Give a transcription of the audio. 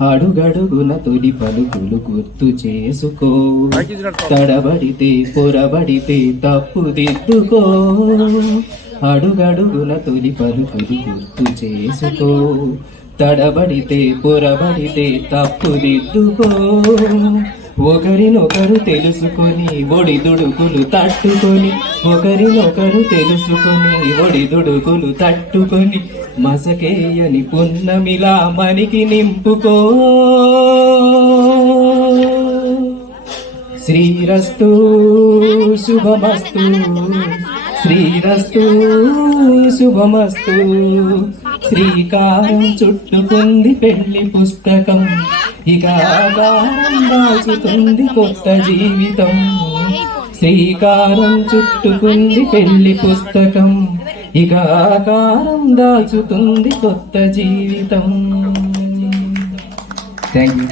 అడుగడుగున తొలి పలుకులు గుర్తు చేసుకో. తడబడితే పొరబడితే తప్పు దిద్దుకో అడుగడుగున తొలి పలుకులు గుర్తు చేసుకో. తడబడితే పొరబడితే తప్పు దిద్దుకో ఒకరినొకరు తెలుసుకొని ఒడిదుడుకులు తట్టుకొని ఒకరినొకరు తెలుసుకొని ఒడిదుడుకులు తట్టుకొని మసకేయని పున్నమిలా మనికి నింపుకో. శ్రీరస్తు శుభమస్తు శ్రీరస్తు శుభమస్తు. శ్రీకారం చుట్టుకుంది పెళ్ళి పుస్తకం. ఇక ఆకారం దాచుతుంది కొత్త జీవితం. శ్రీకారం చుట్టుకుంది పెళ్ళి పుస్తకం. ఇక ఆకారం దాచుతుంది కొత్త జీవితం. Thank you